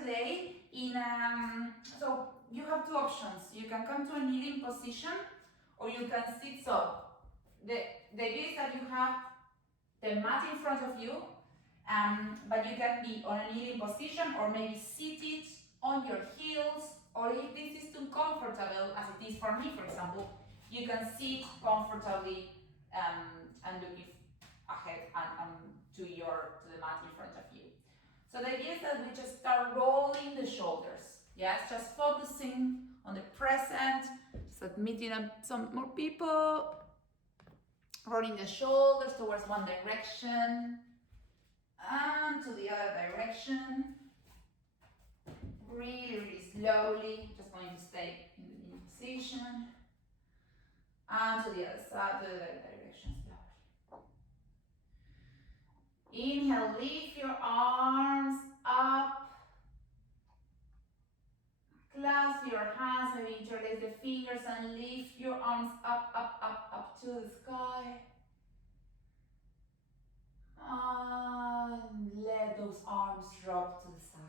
today in so you have two options. You can come to a kneeling position or you can sit. So the idea is that you have the mat in front of you, but you can be on a kneeling position or maybe seated on your heels, or if this is too comfortable, as it is for me, for example, you can sit comfortably and looking ahead and to the mat in front of you. So the idea is that we just start rolling the shoulders. Yes, just focusing on the present, just meeting up some more people, rolling the shoulders towards one direction and to the other direction. Really, really slowly, just going to stay in the kneeling position. And to the other side, to the other direction, slowly. Inhale, lift your arms up. Clasp your hands, maybe interlace the fingers and lift your arms up, up, up, up to the sky. And let those arms drop to the side.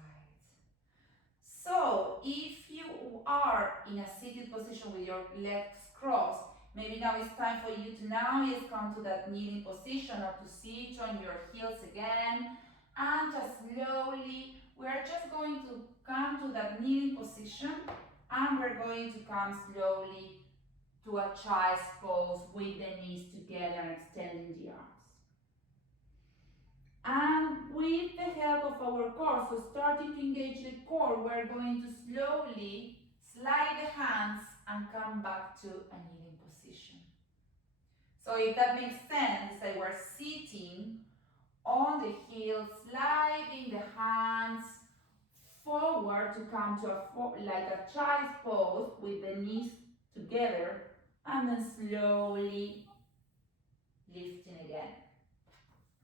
So, if you are in a seated position with your legs crossed, maybe now it's time for you to come to that kneeling position or to sit on your heels again. And just slowly, we're just going to come to that kneeling position and we're going to come slowly to a child's pose with the knees together and extending the arms. And with the help of our core, so starting to engage the core, we're going to slowly slide the hands and come back to a kneeling position. So if that makes sense, it's like we're sitting on the heels, sliding the hands forward to come to like a child's pose with the knees together, and then slowly lifting again.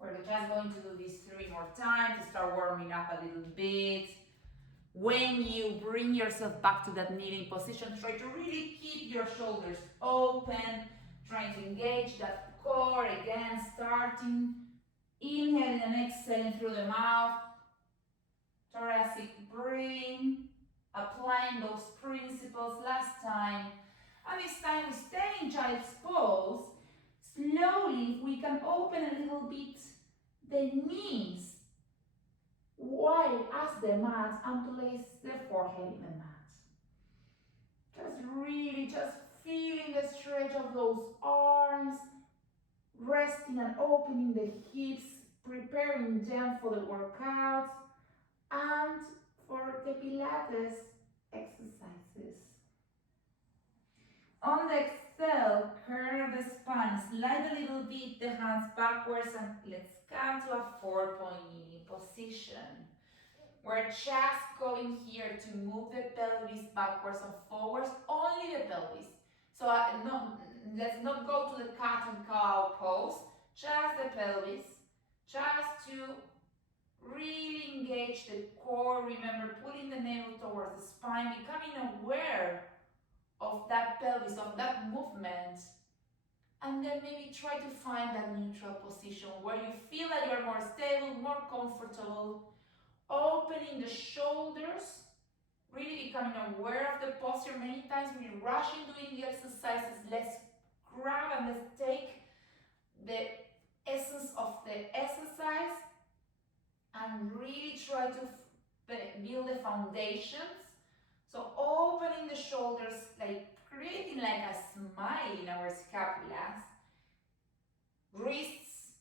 We're just going to do this 3 more times to start warming up a little bit. When you bring yourself back to that kneeling position, try to really keep your shoulders open, trying to engage that core again, starting inhaling and exhaling through the mouth, thoracic breathing, applying those principles last time. And this time we stay in child's pose. Slowly, if we can open a little bit the knees while as the mat and place the forehead in the mat. Just really just feeling the stretch of those arms, resting and opening the hips, preparing them for the workouts and for the Pilates exercises. On the exhale, curve the spine, slide a little bit the hands backwards and let's come to a 4-point kneeling position. We're just going here to move the pelvis backwards and forwards, only the pelvis. So let's not go to the cat and cow pose, just the pelvis, just to really engage the core. Remember, pulling the navel towards the spine, becoming aware of that pelvis, of that movement, and then maybe try to find that neutral position where you feel that you're more stable, more comfortable, opening the shoulders, really becoming aware of the posture. Many times we rush in doing the exercises. Let's grab and let's take the essence of the exercise and really try to build the foundations. So opening the shoulders, like creating like a smile in our scapulas. Wrists,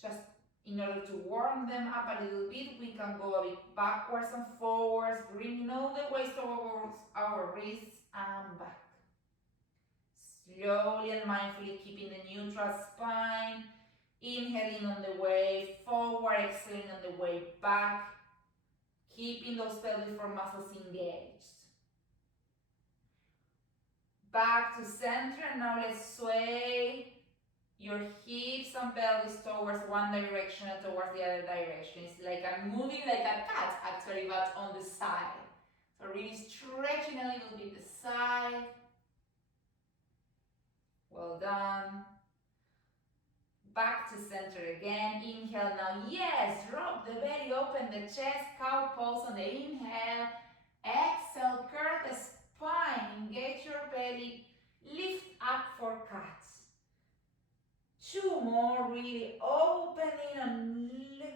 just in order to warm them up a little bit, we can go a bit backwards and forwards, bringing all the waist towards our wrists and back. Slowly and mindfully keeping the neutral spine, inhaling on the way forward, exhaling on the way back, keeping those pelvic floor muscles engaged. Back to center, and now let's sway your hips and pelvis towards one direction and towards the other direction. It's like I'm moving like a cat actually, but on the side. So really stretching a little bit the side. Well done. Back to center again. Inhale now. Yes, drop the belly, open the chest, cow pose on the inhale. Exhale, curve the spine, engage your belly, lift up for cat. 2 more, really opening and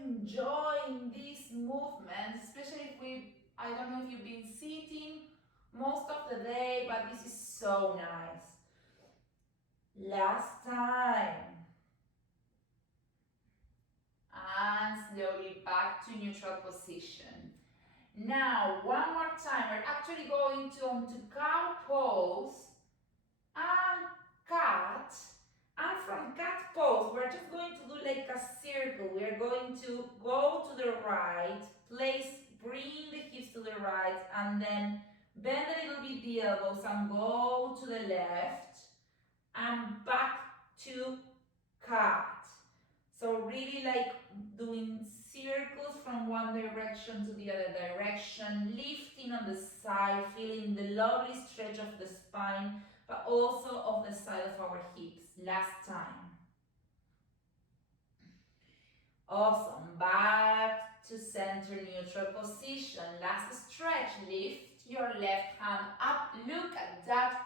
enjoying this movement, especially if I don't know if you've been sitting most of the day, but this is so nice. Last time. And slowly back to neutral position. Now, one more time, we're actually going to onto cow pose and cat. And from cat pose, we're just going to do like a circle. We are going to go to the right, bring the hips to the right, and then bend a little bit the elbows and go to the left and back to cat. So really like doing circles from one direction to the other direction, lifting on the side, feeling the lovely stretch of the spine, but also of the side of our hips. Last time. Awesome. Back to center neutral position. Last stretch. Lift your left hand up. Look at that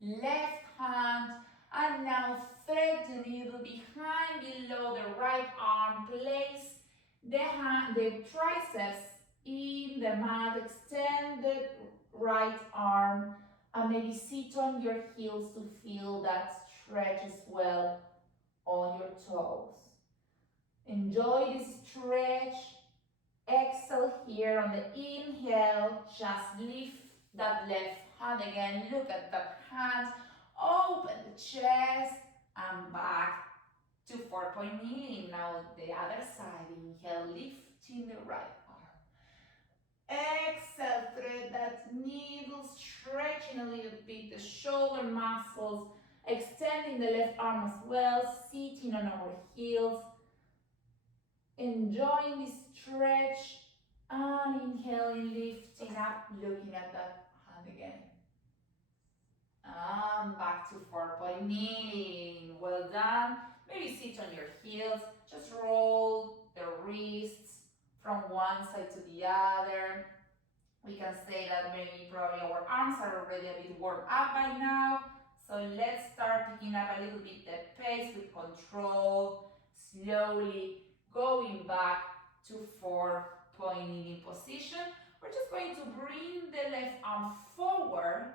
left hand. And now thread the needle behind below the right arm. Place the triceps in the mat. Extend the right arm. And maybe sit on your heels to feel that stretch as well on your toes. Enjoy this stretch. Exhale here on the inhale. Just lift that left hand again. Look at that hand. Open the chest and back to 4-point kneeling. Now the other side. Inhale, lifting the right arm. Exhale, thread that needle, stretching a little bit the shoulder muscles, extending the left arm as well, sitting on our heels, enjoying this stretch, and inhaling, lifting up, looking at that hand again. And back to 4-point kneeling. Well done. Maybe sit on your heels, just roll the wrists from one side to the other. We can say that maybe probably our arms are already a bit warmed up by now. So let's start picking up a little bit the pace with control, slowly going back to 4-point kneeling position. We're just going to bring the left arm forward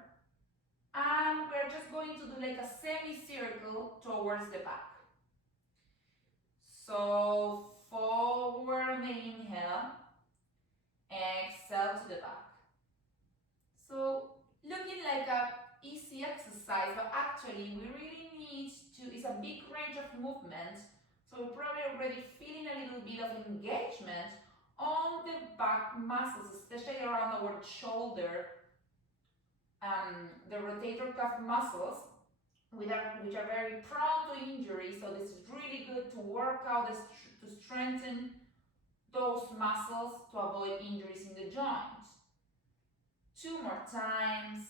and we're just going to do like a semicircle towards the back. So forward on the inhale, exhale to the back. So looking like a easy exercise, but actually we really need to, it's a big range of movement. So we're probably already feeling a little bit of engagement on the back muscles, especially around our shoulder, the rotator cuff muscles, which are very prone to injury. So this is really good to work out, to strengthen those muscles to avoid injuries in the joints. 2 more times.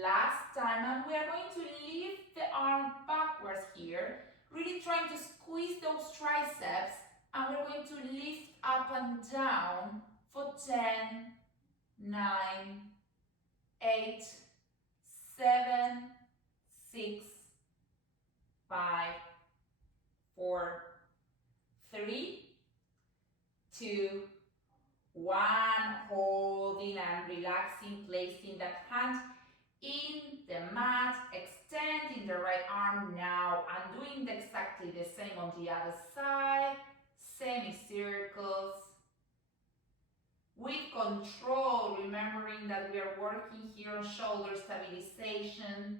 Last time, and we are going to lift the arm backwards here, really trying to squeeze those triceps, and we're going to lift up and down for 10, 9, 8, 7, 6, 5, 4, 3, 2, 1. Holding and relaxing, placing that hand in the mat, extending the right arm now, and doing exactly the same on the other side, semicircles. With control, remembering that we are working here on shoulder stabilization.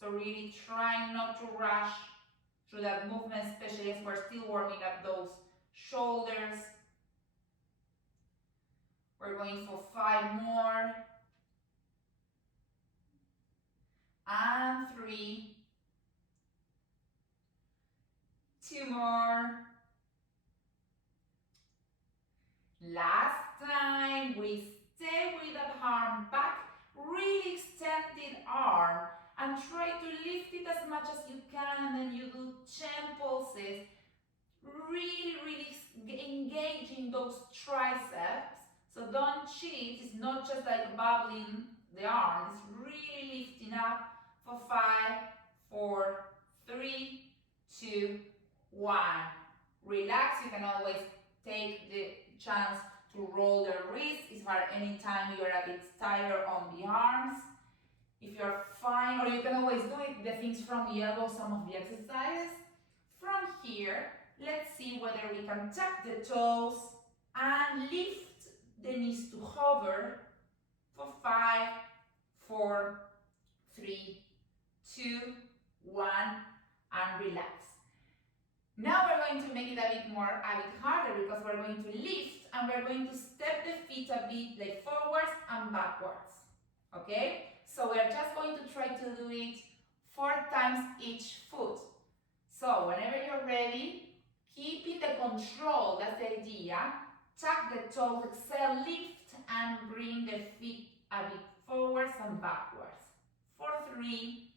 So really trying not to rush through that movement, especially as we're still warming up those shoulders. We're going for 5 more. And 3. 2 more. Last time, we stay with that arm back, really extended arm, and try to lift it as much as you can, and then you do 10 pulses, really engaging those triceps. So don't cheat, it's not just like bubbling the arm, it's really lifting up for 5, 4, 3, 2, 1. Relax, you can always take the chance to roll the wrists if at any time you're a bit tired on the arms. If you're fine, or you can always do it, the things from the elbow, some of the exercises. From here, let's see whether we can tuck the toes and lift the knees to hover for 5, 4, 3, 2, 1, and relax. Now we're going to make it a bit harder because we're going to lift and we're going to step the feet a bit like forwards and backwards. Okay? So we're just going to try to do it 4 times each foot. So whenever you're ready, keeping the control, that's the idea. Tuck the toes, exhale, lift, and bring the feet a bit forwards and backwards. For 3,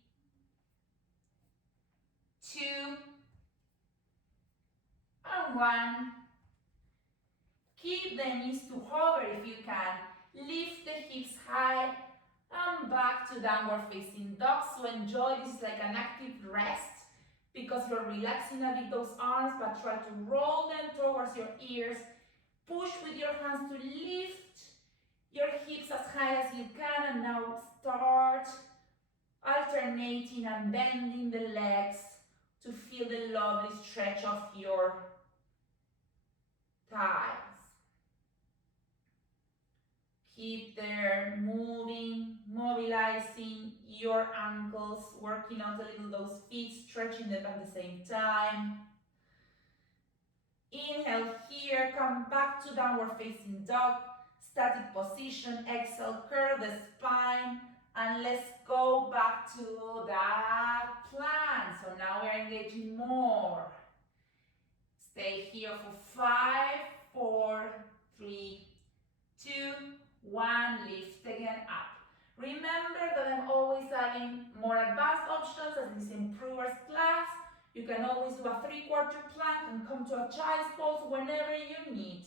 2, and 1. Keep the knees to hover if you can. Lift the hips high and back to downward facing dog. So enjoy this like an active rest because you're relaxing a bit those arms, but try to roll them towards your ears. Push with your hands to lift your hips as high as you can, and now start alternating and bending the legs to feel the lovely stretch of your thighs. Keep there, moving, mobilizing your ankles, working out a little those feet, stretching them at the same time. Inhale here, come back to downward facing dog, static position, exhale, curve the spine, and let's go back to that plank. So now we're engaging more. Stay here for 5, 4, 3, 2, 1, lift again up. Remember that I'm always adding more advanced options as this improvers class. You can always do a 3/4 plank and come to a child's pose whenever you need.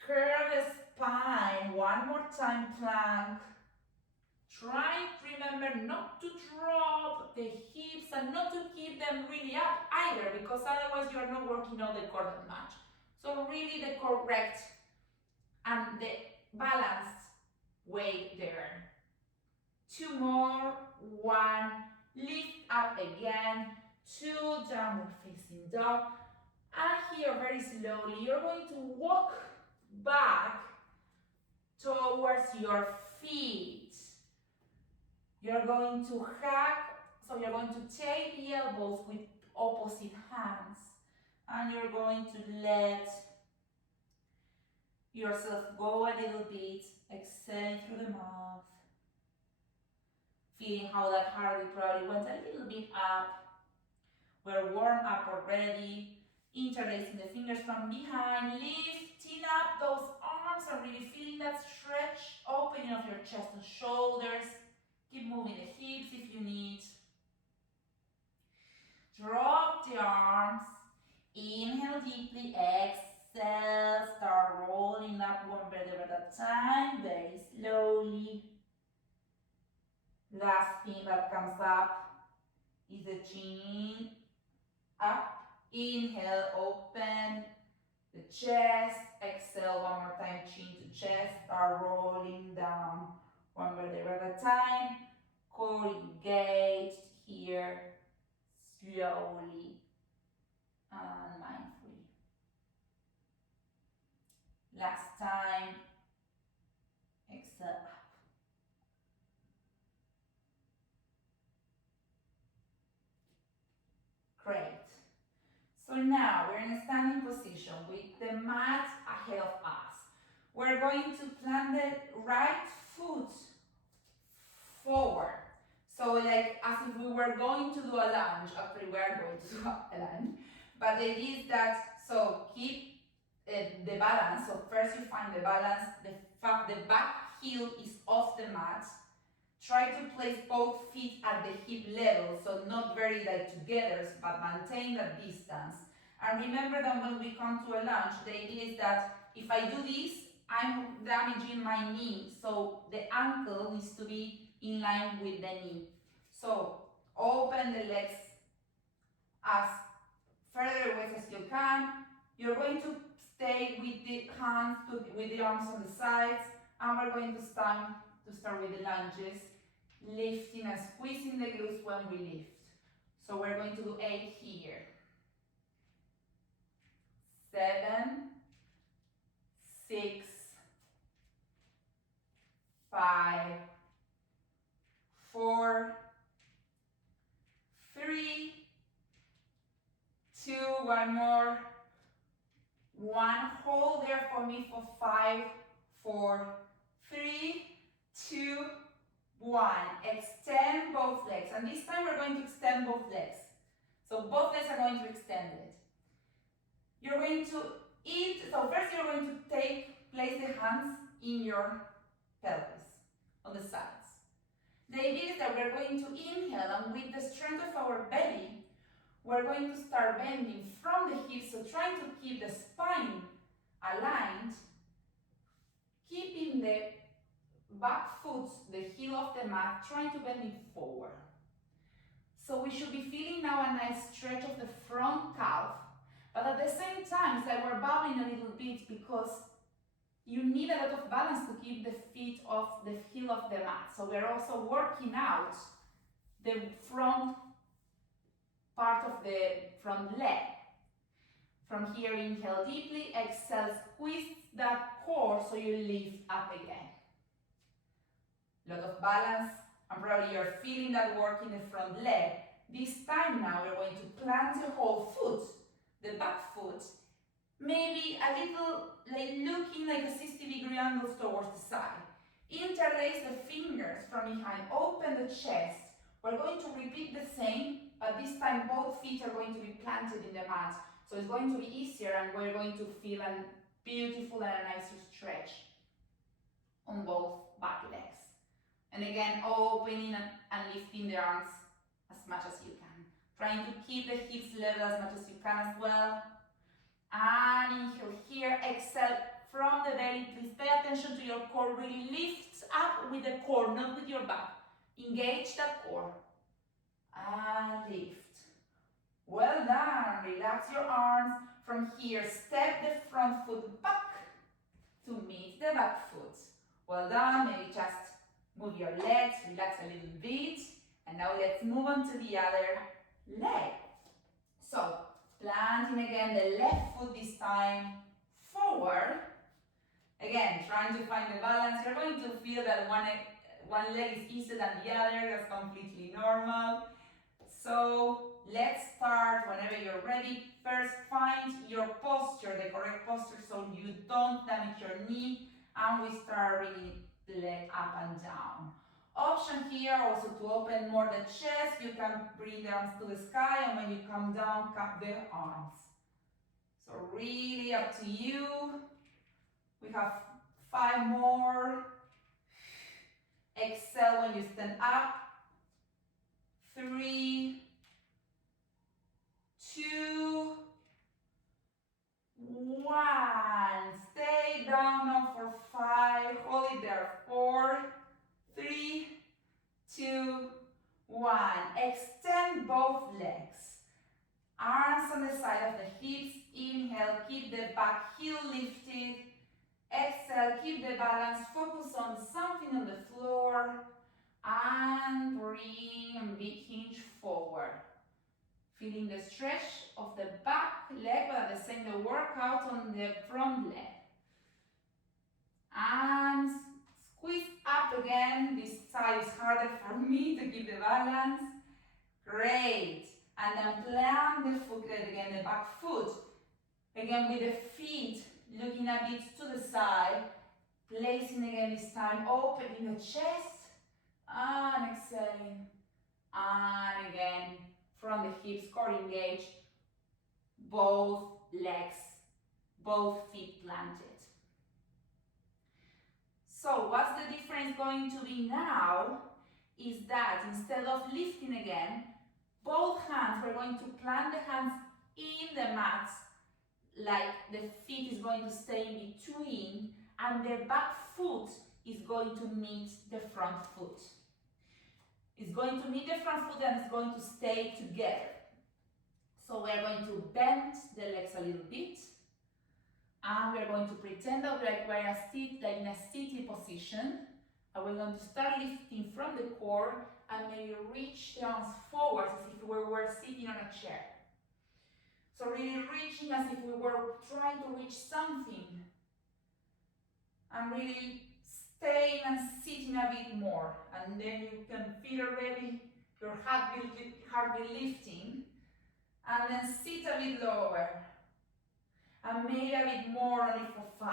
Curve the spine, one more time plank. Try to remember not to drop the hips and not to keep them really up either, because otherwise you are not working on the core that much. So really the correct and the balanced weight there. 2 more, 1, lift up again, 2, downward facing dog. And here very slowly, you're going to walk back towards your feet. You're going to hug, so you're going to take the elbows with opposite hands. And you're going to let yourself go a little bit, exhale through the mouth. Feeling how that heartbeat probably went a little bit up. We're warm up already. Interlacing the fingers from behind, lifting up those arms and really feeling that stretch, opening of your chest and shoulders. Keep moving the hips if you need. Drop the arms. Inhale deeply, exhale. Start rolling up one vertebra at a time, very slowly. Last thing that comes up is the chin up. Inhale, open the chest. Exhale, one more time, chin to chest. Start rolling down one vertebra at a time. Core engaged here, slowly and mindfully. Last time. Exhale up. Great. So now we're in a standing position with the mat ahead of us. We're going to plant the right foot forward. So like as if we were going to do a lunge. Actually, we are going to do a lunge. But the idea is that, so keep the balance. So first you find the balance. The back heel is off the mat. Try to place both feet at the hip level, so not very like together, but maintain that distance. And remember that when we come to a lunge, the idea is that if I do this, I'm damaging my knee, so the ankle needs to be in line with the knee. So open the legs as further away as you can. You're going to stay with the hands, with the arms on the sides, and we're going to start with the lunges, lifting and squeezing the glutes when we lift. So we're going to do 8 here. 7, 6, 5, 4, 3, 2, one more. 1, hold there for me for 5, 4, 3, 2, 1. Extend both legs. And this time we're going to extend both legs. So both legs are going to extend it. You're going to so first you're going to place the hands in your pelvis, on the sides. The idea is that we're going to inhale, and with the strength of our belly, we're going to start bending from the hips, so trying to keep the spine aligned, keeping the back foot, the heel of the mat, trying to bend it forward. So we should be feeling now a nice stretch of the front calf, but at the same time, it's like we're bowing a little bit because you need a lot of balance to keep the feet off the heel of the mat. So we're also working out the front part of the front leg. From here, inhale deeply, exhale, squeeze that core so you lift up again. Lot of balance, and probably you're feeling that work in the front leg. This time now, we're going to plant the whole foot, the back foot, maybe a little like looking like a 60-degree angle towards the side. Interlace the fingers from behind, open the chest. We're going to repeat the same, but this time both feet are going to be planted in the mat. So it's going to be easier, and we're going to feel a beautiful and a nicer stretch on both back legs. And again, opening and lifting the arms as much as you can. Trying to keep the hips level as much as you can as well. And inhale here, exhale from the belly. Please pay attention to your core. Really lift up with the core, not with your back. Engage that core. And lift. Well done. Relax your arms. From here, step the front foot back to meet the back foot. Well done. Maybe just move your legs, relax a little bit. And now let's move on to the other leg. So, planting again the left foot this time forward. Again, trying to find the balance. You're going to feel that one leg is easier than the other. That's completely normal. So let's start whenever you're ready. First, find your posture, the correct posture, so you don't damage your knee. And we start bringing the leg up and down. Option here also to open more the chest. You can bring the arms to the sky, and when you come down, cup the arms. So really up to you. We have 5 more. Exhale when you stand up. 3, 2, 1. Stay down now for 5. Hold it there. 4, 3, 2, 1. Extend both legs. Arms on the side of the hips. Inhale, keep the back heel lifted. Exhale, keep the balance. Focus on something on the floor. And bring a big hinge forward. Feeling the stretch of the back leg, but at the same time, the workout on the front leg. And squeeze up again. This side is harder for me to keep the balance. Great. And then plant the foot again, the back foot. Again with the feet looking a bit to the side. Placing again this time, opening the chest. And exhaling. And again, from the hips, core engaged. Both legs, both feet planted. So what's the difference going to be now? is that instead of lifting again, both hands, we're going to plant the hands in the mat, like the feet is going to stay in between, and the back foot is going to meet the front foot. It's going to meet the front foot and it's going to stay together. So we're going to bend the legs a little bit, and we're going to pretend that we're in a seated position, and we're going to start lifting from the core and maybe reach the arms forward as if we were sitting on a chair. So really reaching as if we were trying to reach something, and really staying and sitting a bit more, and then you can feel already your heartbeat lifting, and then sit a bit lower, and maybe a bit more only for 5,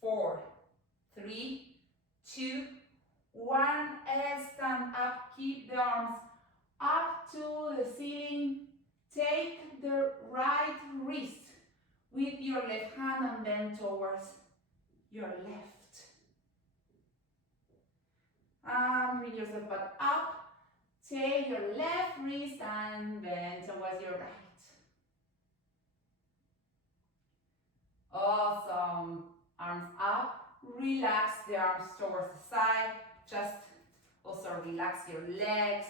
4, 3, 2, 1, and stand up, keep the arms up to the ceiling, take the right wrist with your left hand and bend towards your left. And bring yourself back up. Take your left wrist and bend towards your right. Awesome. Arms up. Relax the arms towards the side. Just also relax your legs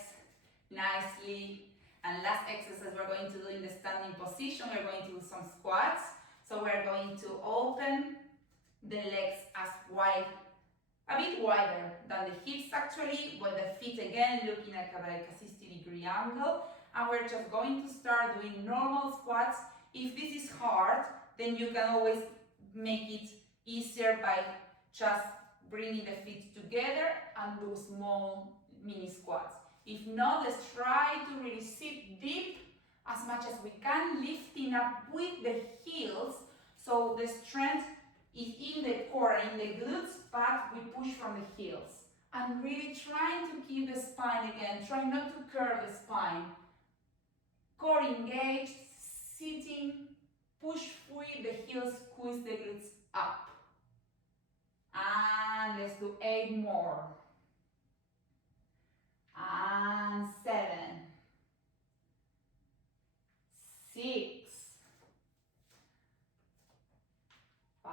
nicely. And last exercise we're going to do in the standing position, we're going to do some squats. So we're going to open the legs as wide, a bit wider than the hips actually, with the feet again looking at like a 60-degree angle. And we're just going to start doing normal squats. If this is hard, then you can always make it easier by just bringing the feet together and do small mini squats. If not, let's try to really sit deep as much as we can, lifting up with the heels, so the strength is in the core, in the glutes, but we push from the heels. And really trying to keep the spine again, try not to curve the spine. Core engaged, sitting, push with the heels, squeeze the glutes up. And let's do 8 more. And 7, 6, 5,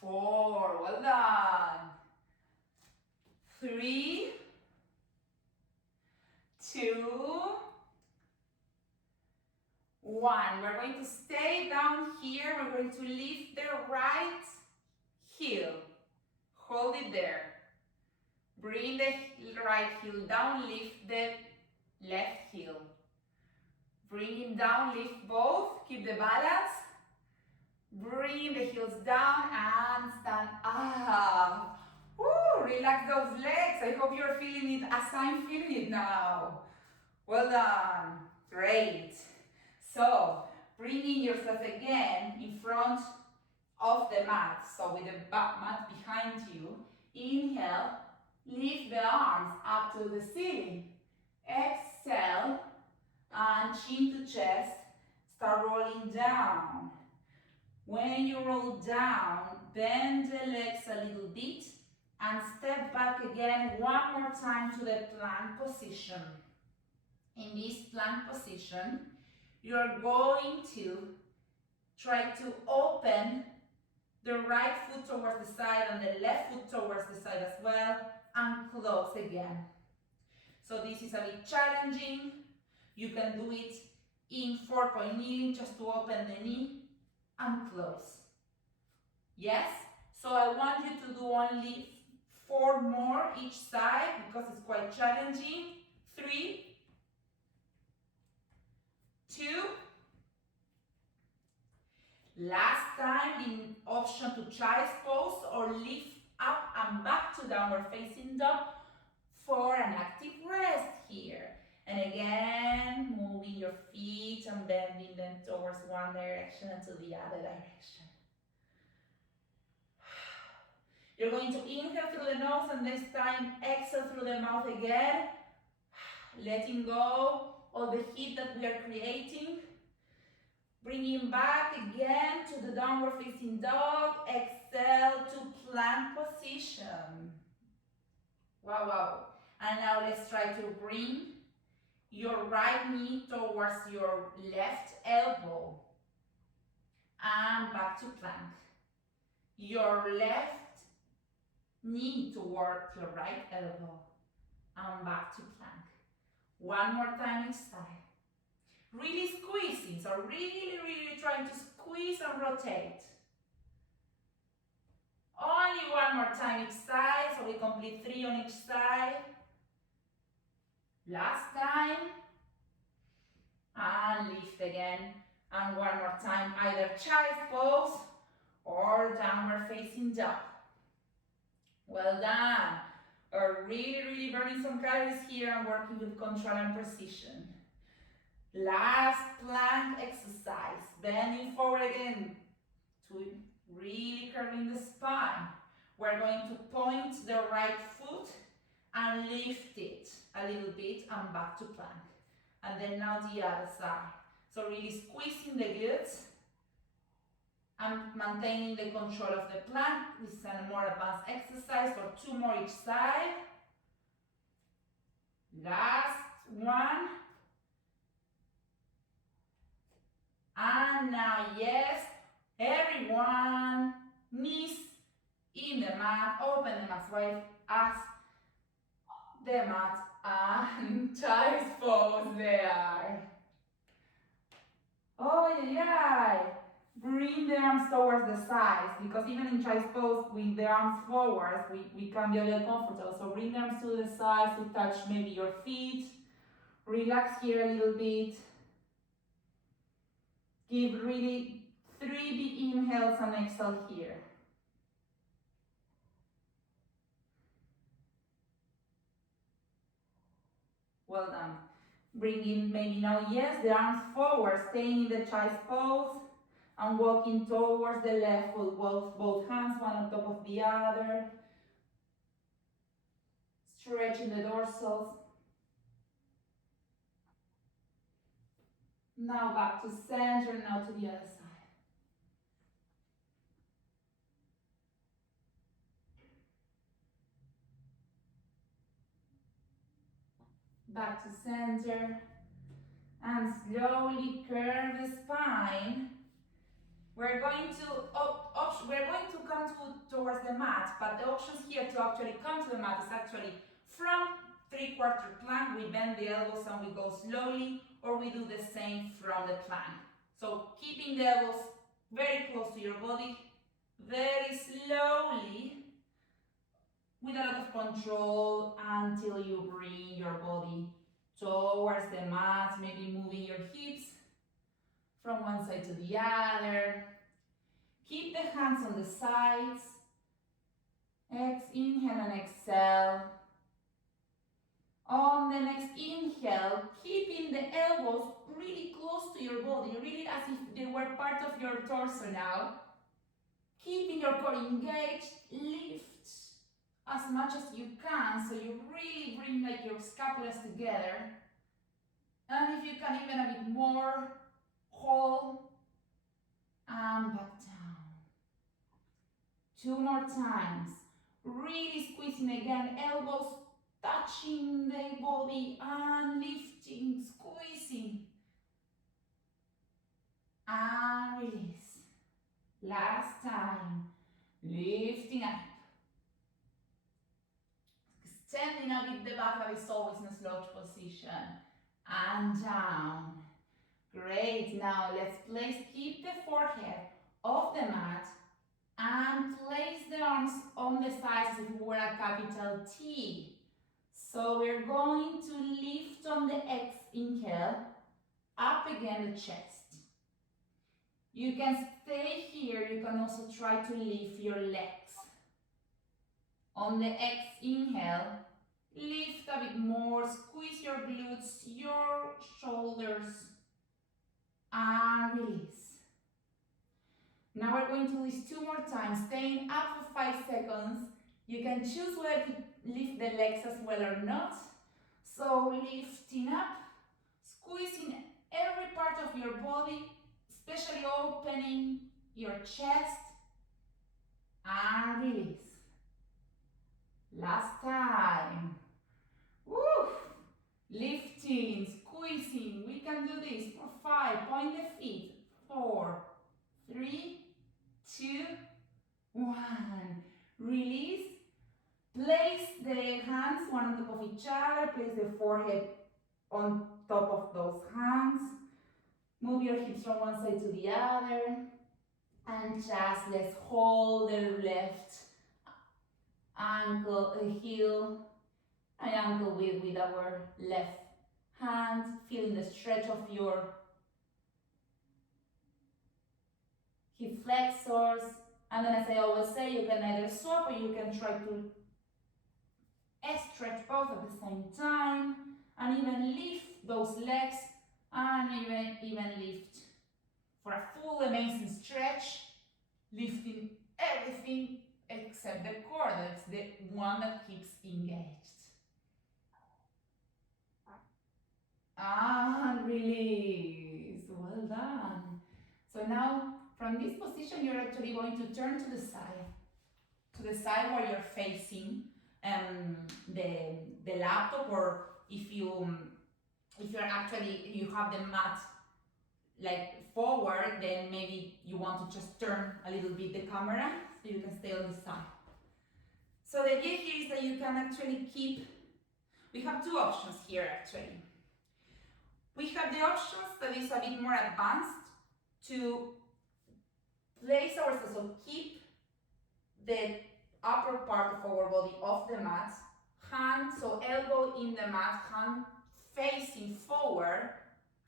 4, well done. 3, 2, 1. We're going to stay down here. We're going to lift the right heel. Hold it there. Bring the right heel down, lift the left heel. Bring him down, lift both, keep the balance. Bring the heels down and stand up. Woo, relax those legs. I hope you're feeling it as I'm feeling it now. Well done. Great. So, bringing yourself again in front of the mat, so with the mat behind you. Inhale, lift the arms up to the ceiling. Exhale, and chin to chest, start rolling down. When you roll down, bend the legs a little bit and step back again one more time to the plank position. In this plank position, you are going to try to open the right foot towards the side and the left foot towards the side as well, and close again. So this is a bit challenging. You can do it in 4-point kneeling, just to open the knee and close. Yes? So I want you to do only 4 more each side because it's quite challenging. 3, 2, last time, in option to child's pose or lift up and back to downward facing dog for an active rest here. And again, moving your feet and bending them towards one direction and to the other direction. You're going to inhale through the nose and this time exhale through the mouth again, letting go of the heat that we are creating. Bringing back again to the downward facing dog. Exhale. exhale to plank position. Wow, wow. And now let's try to bring your right knee towards your left elbow. And back to plank. Your left knee towards your right elbow. And back to plank. One more time each side. Really squeezing, so really trying to squeeze and rotate. Only one more time each side, so we complete 3 on each side. Last time. And lift again. And one more time, either child's pose or downward facing dog. Well done. We're really burning some calories here and working with control and precision. Last plank exercise. Bending forward again to really curving the spine. We're going to point the right foot and lift it a little bit and back to plank. And then now the other side. So really squeezing the glutes and maintaining the control of the plank. This is a more advanced exercise, so 2 more each side. Last one. And now, yes, everyone, knees in the mat, open the mat wide as the mat, and child's pose there. Oh yeah, bring the arms towards the sides, because even in child's pose with the arms forwards, we can be a little comfortable. So bring the arms to the sides to touch maybe your feet. Relax here a little bit. Give really 3 big inhales and exhale here. Well done. Bring in maybe now, yes, the arms forward, staying in the child's pose and walking towards the left with both hands, one on top of the other. Stretching the dorsals. Now back to center, now to the other side. Back to center. And slowly curve the spine. We're going to come towards the mat, but the options here to actually come to the mat is actually from 3/4 plank. We bend the elbows and we go slowly, or we do the same from the plank. So keeping the elbows very close to your body, very slowly, with a lot of control until you bring your body towards the mat, maybe moving your hips from one side to the other. Keep the hands on the sides. Inhale and exhale. On the next inhale, keeping the elbows really close to your body, really as if they were part of your torso now. Keeping your core engaged, lift as much as you can, so you really bring like your scapulas together. And if you can, even a bit more, hold and back down. 2 more times. Really squeezing again, elbows touching the body and lifting, squeezing. And release. Last time. Lifting up. Extending a bit the back, that is always in a slouch position. And down. Great. Now let's keep the forehead off the mat and place the arms on the sides as if it were a capital T. So we're going to lift on the inhale, up again the chest. You can stay here, you can also try to lift your legs. On the inhale, lift a bit more, squeeze your glutes, your shoulders, and release. Now we're going to do this 2 more times, staying up for 5 seconds. You can choose whether to lift the legs as well or not. So lifting up, squeezing every part of your body, especially opening your chest. and release. Last time. Woo! Lifting, squeezing. We can do this for 5. Point the feet. 4, 3, 2, 1. Release. Place the hands one on top of each other. Place the forehead on top of those hands. Move your hips from one side to the other. And just let's hold the left ankle, heel, and ankle with our left hand. Feeling the stretch of your hip flexors. And then, as I always say, you can either swap or you can try to stretch both at the same time, and even lift those legs, and even lift for a full amazing stretch, lifting everything except the core. That's the one that keeps engaged. And release. Well done. So now from this position you're actually going to turn to the side where you're facing the laptop, or if you have the mat like forward, then maybe you want to just turn a little bit the camera so you can stay on the side. So the idea here is that you can actually we have two options here actually. We have the options that is a bit more advanced to place ourselves, so keep the upper part of our body off the mat, hand, so elbow in the mat, hand facing forward,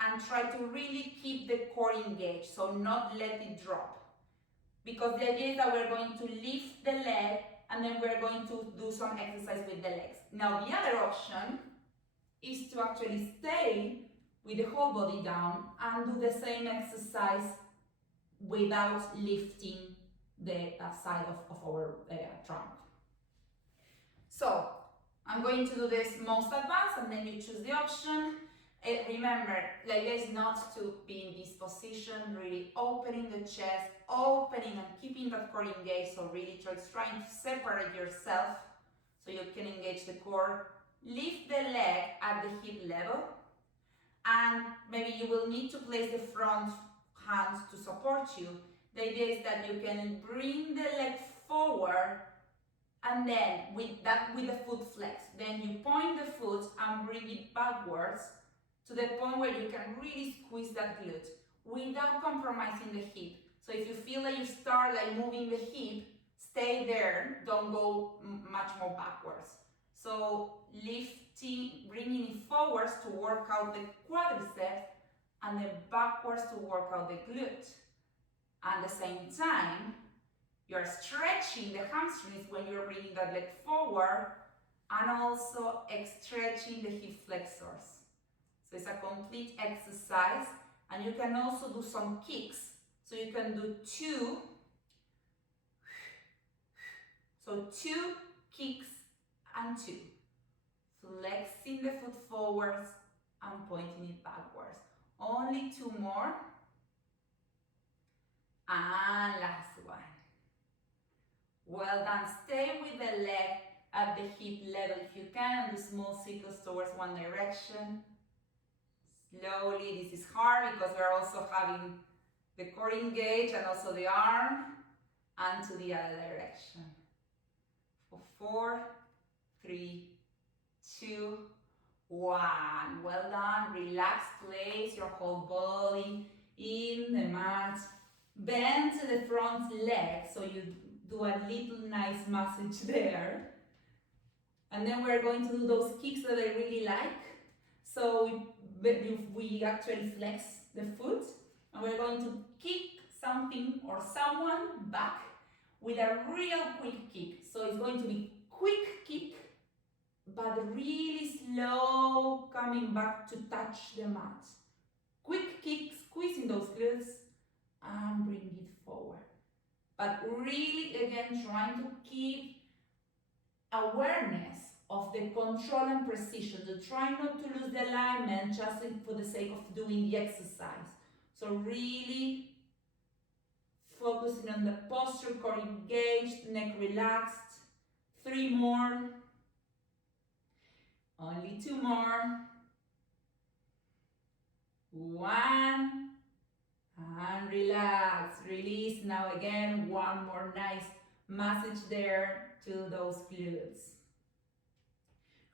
and try to really keep the core engaged, so not let it drop. Because the idea is that we're going to lift the leg and then we're going to do some exercise with the legs. Now the other option is to actually stay with the whole body down and do the same exercise without lifting the side of our trunk. So I'm going to do this most advanced, and then you choose the option. Remember, the idea is not to be in this position, really opening the chest, opening and keeping that core engaged, so really trying to separate yourself so you can engage the core. Lift the leg at the hip level, and maybe you will need to place the front hands to support you. The idea is that you can bring the leg forward, and then with the foot flex, then you point the foot and bring it backwards to the point where you can really squeeze that glute without compromising the hip. So if you feel like you start like moving the hip, stay there, don't go much more backwards. So lifting, bringing it forwards to work out the quadriceps, and then backwards to work out the glute. At the same time, you're stretching the hamstrings when you're bringing that leg forward, and also stretching the hip flexors. So it's a complete exercise, and you can also do some kicks. So you can do 2. So 2 kicks and 2. Flexing the foot forwards and pointing it backwards. Only 2 more. And last one. Well done. Stay with the leg at the hip level if you can, and do small circles towards one direction. Slowly. This is hard because we're also having the core engaged and also the arm, and to the other direction. For 4, 3, 2, 1. Well done. Relax. Place your whole body in the mat. Bend to the front leg, so you do a little nice massage there. And then we're going to do those kicks that I really like. So we actually flex the foot, and we're going to kick something or someone back with a real quick kick. So it's going to be quick kick, but really slow, coming back to touch the mat. Quick kick, squeezing those glutes, and bring it forward. But really, again, trying to keep awareness of the control and precision, to try not to lose the alignment just for the sake of doing the exercise. So really focusing on the posture, core engaged, neck relaxed. 3 more. Only 2 more. 1. And relax, release. Now again, one more nice massage there to those glutes.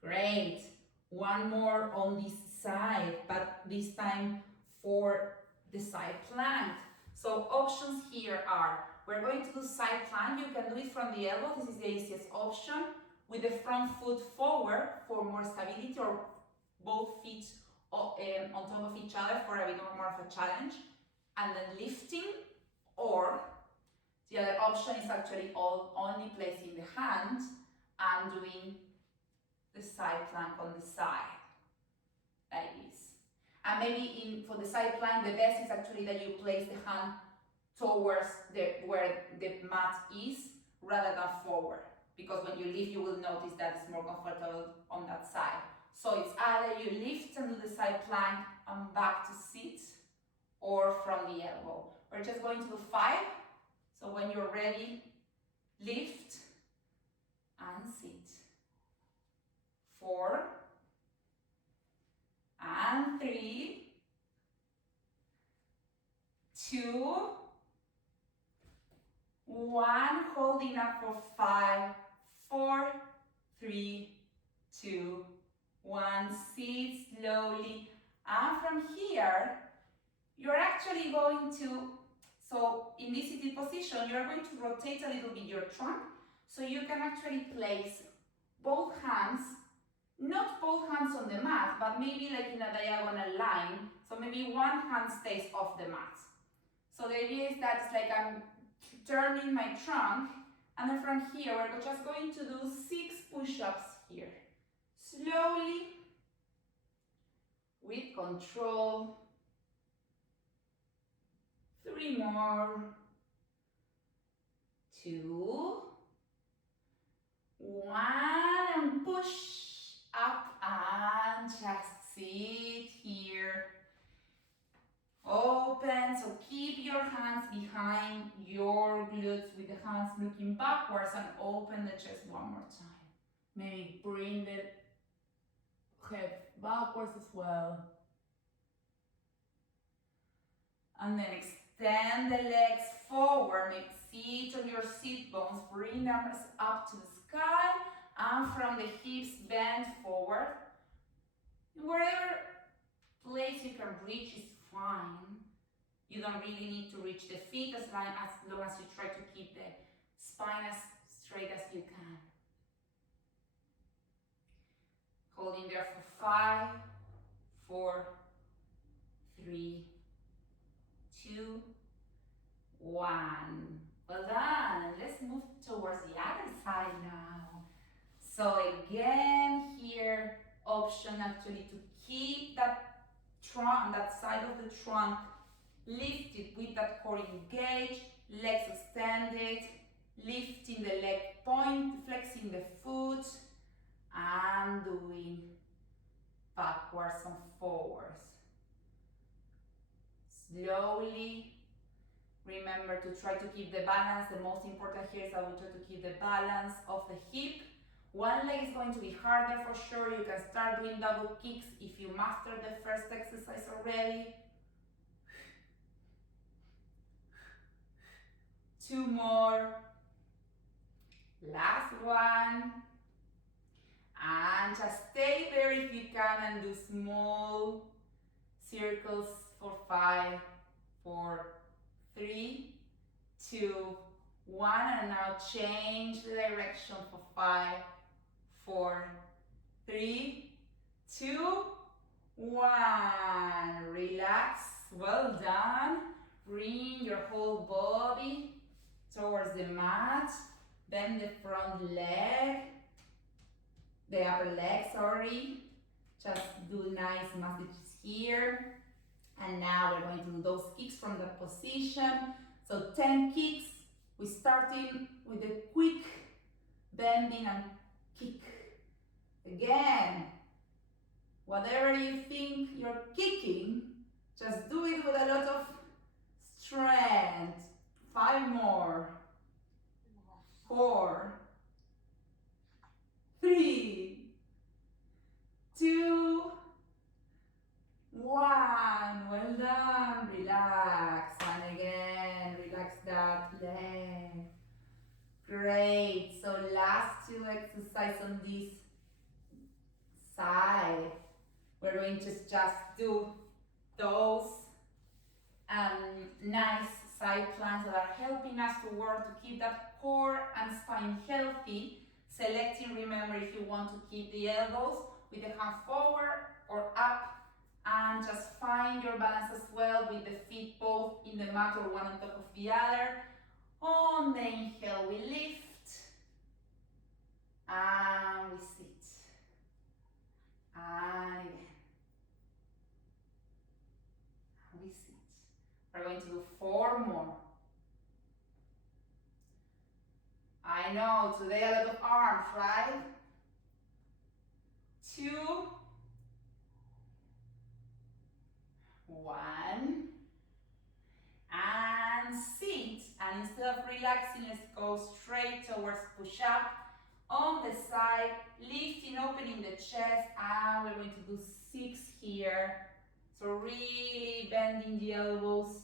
Great. One more on this side, but this time for the side plank. So options here are, we're going to do side plank. You can do it from the elbow. This is the easiest option, with the front foot forward for more stability, or both feet on top of each other for a bit more of a challenge, and then lifting. Or the other option is actually only placing the hand and doing the side plank on the side, like this. And maybe for the side plank, the best is actually that you place the hand towards where the mat is rather than forward, because when you lift, you will notice that it's more comfortable on that side. So it's either you lift and do the side plank and back to sit, or from the elbow. We're just going to do 5. So when you're ready, lift and sit. 4 and 3, 2, 1, holding up for 5, 4, 3, 2, 1, sit slowly. And from here, you're actually going to, so in this seated position, you're going to rotate a little bit your trunk, so you can actually place both hands, not both hands on the mat, but maybe like in a diagonal line, so maybe one hand stays off the mat. So the idea is that it's like I'm turning my trunk, and then from here we're just going to do 6 push-ups here. Slowly, with control. 3 more. 2, 1, and push up and just sit here. Open, so keep your hands behind your glutes with the hands looking backwards, and open the chest one more time. Maybe bring the head backwards as well. And then extend the legs forward, make sit on your sit bones, bring them up to the sky, and from the hips bend forward. Wherever place you can reach is fine. You don't really need to reach the feet as long as you try to keep the spine as straight as you can. Holding there for 5, 4, 3, 2, 1. Well done. Let's move towards the other side now. So again, here, option actually to keep that trunk, that side of the trunk lifted with that core engaged, legs extended, lifting the leg point, flexing the foot, and doing backwards and forwards. Slowly, remember to try to keep the balance. The most important here is that we try to keep the balance of the hip. One leg is going to be harder for sure. You can start doing double kicks if you mastered the first exercise already. 2 more. Last one. And just stay there if you can and do small circles for 5, 4, 3, 2, 1. And now change the direction for 5, 4, 3, 2, 1. Relax. Well done. Bring your whole body towards the mat. Bend the front leg. The upper leg, sorry. Just do nice massages here. And now we're going to do those kicks from that position. So 10 kicks. We're starting with a quick bending and kick. Again, whatever you think you're kicking, just do it with a lot of strength. 5 nice side planks that are helping us to work to keep that core and spine healthy. Selecting, remember, if you want to keep the elbows with the hand forward or up, and just find your balance as well with the feet both in the mat or one on top of the other. On the inhale, we lift, and we sit, and again, and we sit. We're going to do 4 more. I know, today a lot of arms, right? 2, 1, and sit. And instead of relaxing, let's go straight towards push-up. On the side, lifting, opening the chest, and we're going to do 6 here. So really bending the elbows,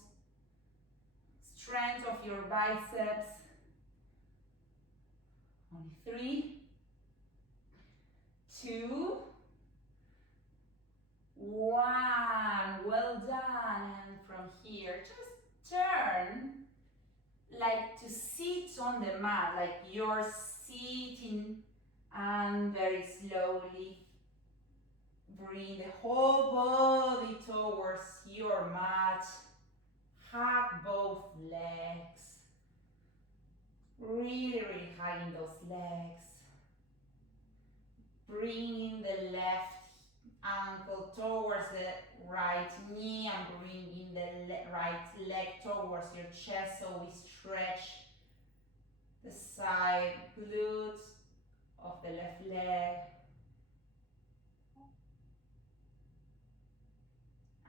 strength of your biceps. Only 3, 2, 1. Well done. And from here, just turn like to sit on the mat, like you're sitting, and very slowly bring the whole body towards your mat. Hug both legs. Really, really hugging those legs. Bringing the left ankle towards the right knee and bringing the right leg towards your chest, so we stretch the side glutes of the left leg.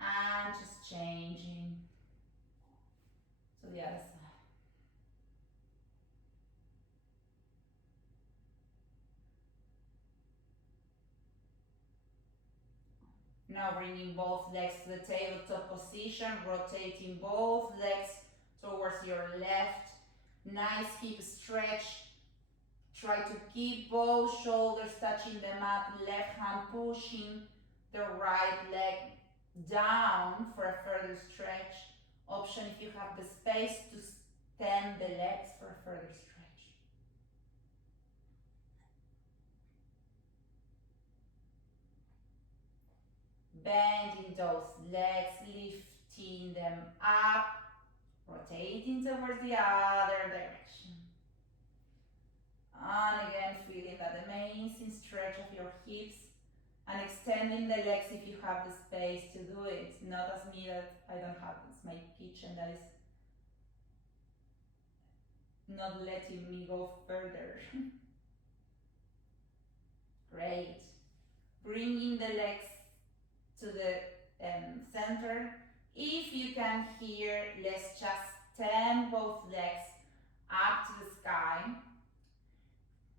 And just changing to the other side. Now bringing both legs to the tabletop position, rotating both legs towards your left. Nice hip stretch. Try to keep both shoulders touching the mat, left hand pushing the right leg down for a further stretch. Option if you have the space to extend the legs for a further stretch. Bending those legs, lifting them up, rotating towards the other direction. And again, feeling that amazing stretch of your hips and extending the legs if you have the space to do it. Not as me that I don't have, it's my kitchen that is not letting me go further. Great. Bringing the legs to the center. If you can here, let's just stand both legs up to the sky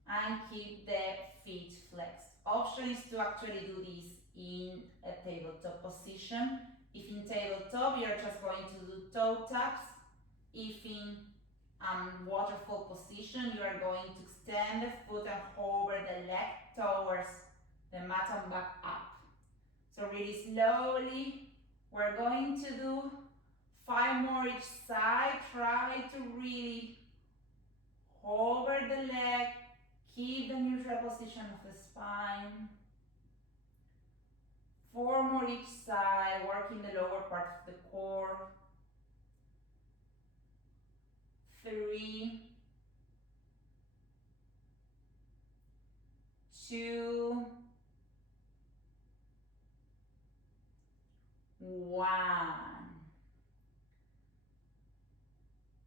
and keep the feet flexed. Option is to actually do this in a tabletop position. If in tabletop, you're just going to do toe taps. If in waterfall position, you are going to extend the foot and hover the leg towards the mat and back up. So really slowly, we're going to do 5 more each side. Try to really hover the leg, keep the neutral position of the spine. 4 more each side, working the lower part of the core. 3, 2, 1.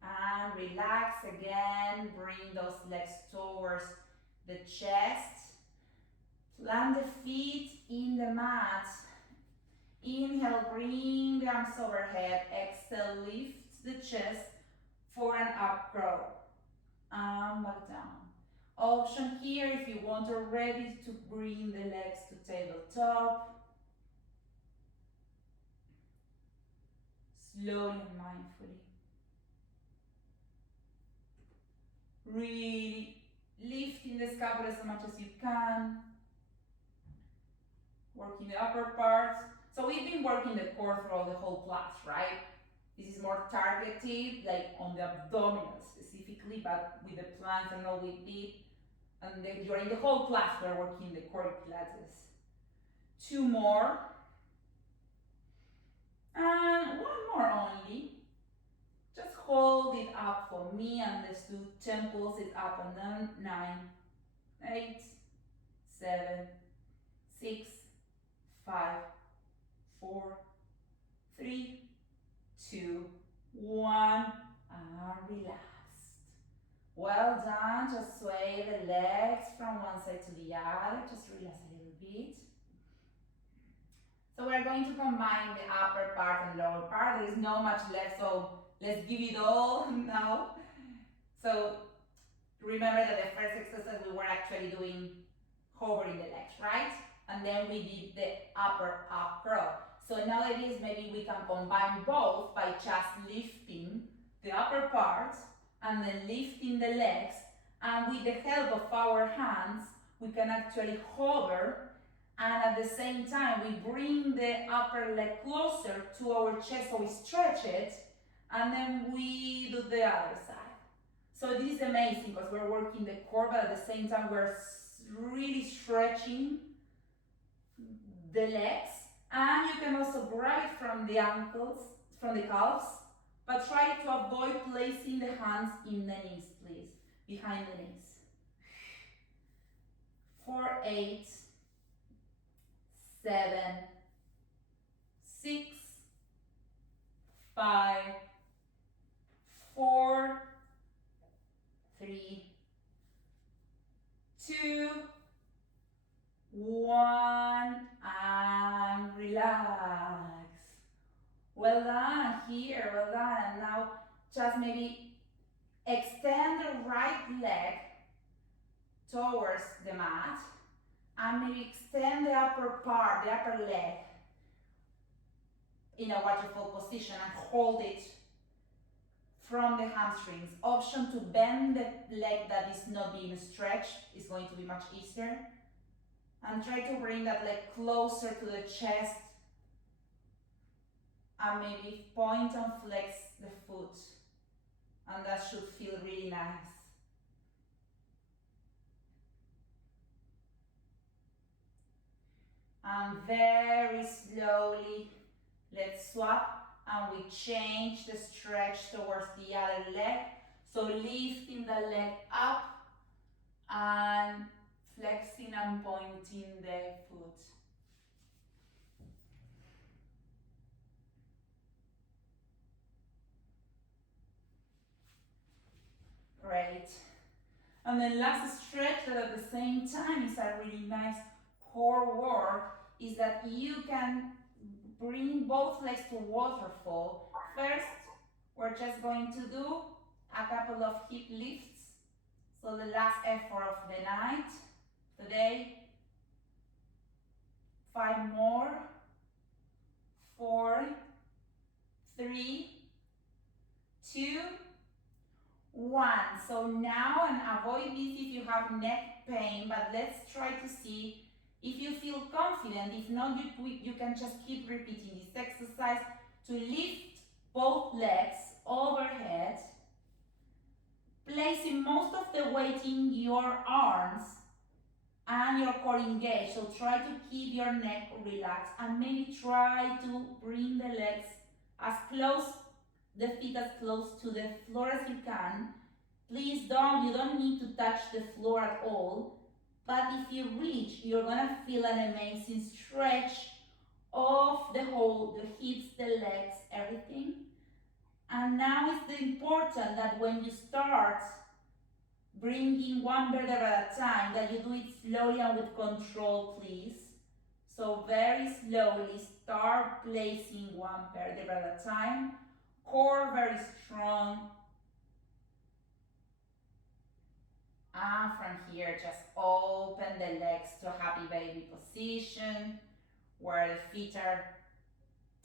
And relax again, bring those legs towards the chest. Plant the feet in the mat. Inhale, bring the arms overhead. Exhale, lift the chest for an up crow. And back down. Option here if you want already to bring the legs to tabletop. Slowly and mindfully. Really lifting the scapula as much as you can. Working the upper parts. So we've been working the core throughout the whole class, right? This is more targeted, like on the abdominals specifically, but with the planks and all with it. And then during the whole class, we're working the core pilates. 2 more. And 1 more only. Just hold it up for me and let's do 10 pulls it up and down. 9, 8, 7, 6, 5, 4, 3, 2, 1, and relax. Well done. Just sway the legs from one side to the other. Just relax a little bit. So we're going to combine the upper part and lower part. There is not much left, so let's give it all now. So remember that the first exercise we were actually doing hovering the legs, right? And then we did the upper up curl. So now that is, maybe we can combine both by just lifting the upper part and then lifting the legs. And with the help of our hands, we can actually hover, and at the same time, we bring the upper leg closer to our chest, so we stretch it, and then we do the other side. So this is amazing because we're working the core, but at the same time, we're really stretching the legs. And you can also grab it from the ankles, from the calves, but try to avoid placing the hands in the knees, please, behind the knees. 4, 8, 7, 6, 5, 4, 3, 2, 1, and relax. Well done here, well done. And now just maybe extend the right leg towards the mat, and maybe extend the upper part, the upper leg in a waterfall position and hold it from the hamstrings. Option to bend the leg that is not being stretched is going to be much easier. And try to bring that leg closer to the chest, and maybe point and flex the foot, and that should feel really nice. And very slowly, let's swap, and we change the stretch towards the other leg. So lifting the leg up and flexing and pointing the foot. Great. And then last stretch that at the same time is a really nice core work is that you can bring both legs to waterfall. First, we're just going to do a couple of hip lifts. So the last effort of the night, today. 5 more. 4, 3, 2, 1. So now, and avoid this if you have neck pain, but let's try to see if you feel confident. If not, you can just keep repeating this exercise to lift both legs overhead, placing most of the weight in your arms and your core engaged. So try to keep your neck relaxed, and maybe try to bring the legs as close, the feet as close to the floor as you can. Please you don't need to touch the floor at all, but if you reach, you're gonna feel an amazing stretch of the whole, the hips, the legs, everything. And now it's important that when you start bringing one vertebra at a time, that you do it slowly and with control, please. So very slowly start placing one vertebra at a time. Core very strong. And from here, just open the legs to a happy baby position, where the feet are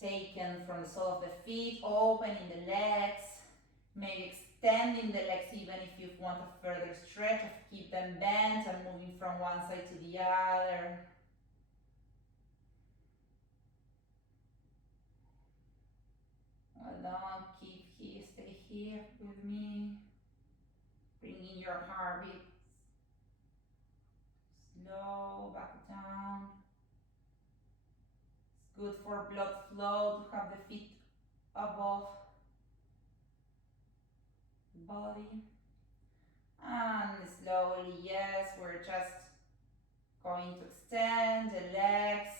taken from the sole of the feet, opening the legs, maybe extending the legs even if you want a further stretch, keep them bent and moving from one side to the other. Well done, with me. Bringing your heartbeat slow back down. It's good for blood flow to have the feet above the body. And slowly, yes, we're just going to extend the legs.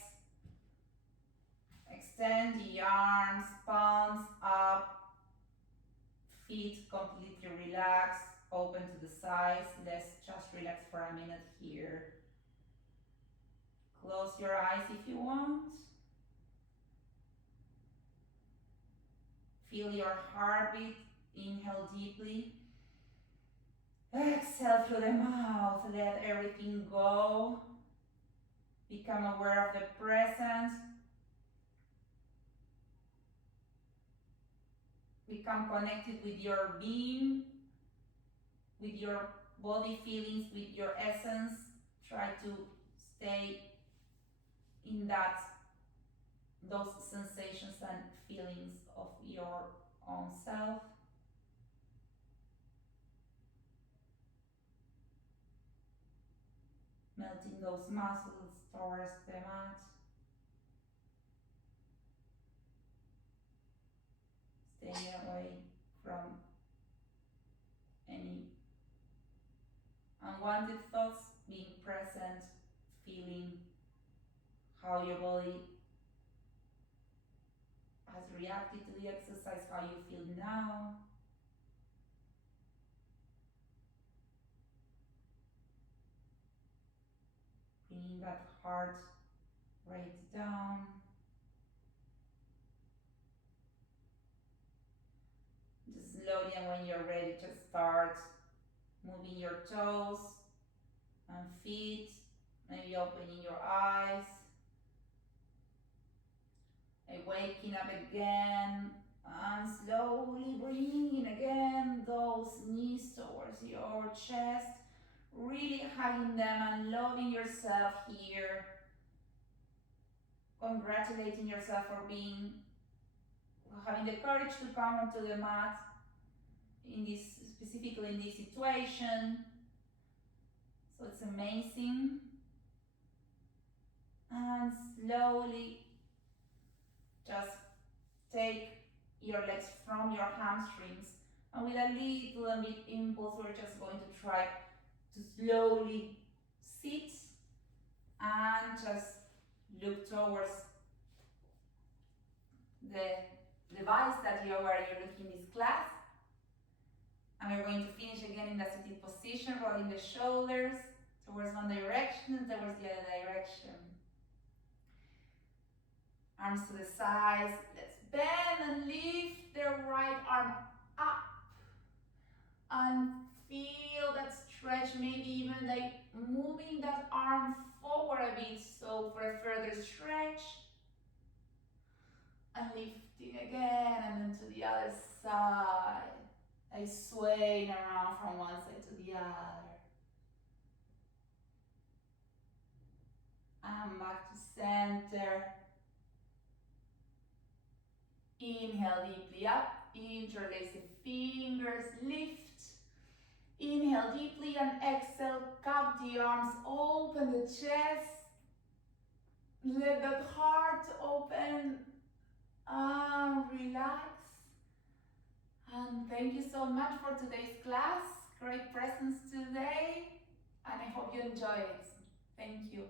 Extend the arms, palms up. Feet completely relaxed, open to the sides. Let's just relax for a minute here. Close your eyes if you want. Feel your heartbeat. Inhale deeply. Exhale through the mouth. Let everything go. Become aware of the present. Become connected with your being, with your body feelings, with your essence. Try to stay in those sensations and feelings of your own self. Melting those muscles towards the mat. Staying away from any unwanted thoughts, being present, feeling how your body has reacted to the exercise, how you feel now. Bringing that heart rate down. Just slowly, and when you're ready, just start moving your toes and feet, maybe opening your eyes, and waking up again, and slowly bringing again those knees towards your chest, really hugging them and loving yourself here, congratulating yourself for having the courage to come onto the mat specifically in this situation. So it's amazing. And slowly just take your legs from your hamstrings, and with a little bit impulse, we're just going to try to slowly sit and just look towards the device that you're looking this class. And we're going to finish again in the seated position, rolling the shoulders towards one direction and towards the other direction. Arms to the sides. Let's bend and lift the right arm up. And feel that stretch, maybe even like moving that arm forward a bit, so for a further stretch. And lifting again, and then to the other side. Like swaying around from one side to the other. And back to center. Inhale deeply up, interlace the fingers, lift. Inhale deeply and exhale, cup the arms, open the chest. Let that heart open and relax. And thank you so much for today's class. Great presence today, and I hope you enjoy it. Thank you.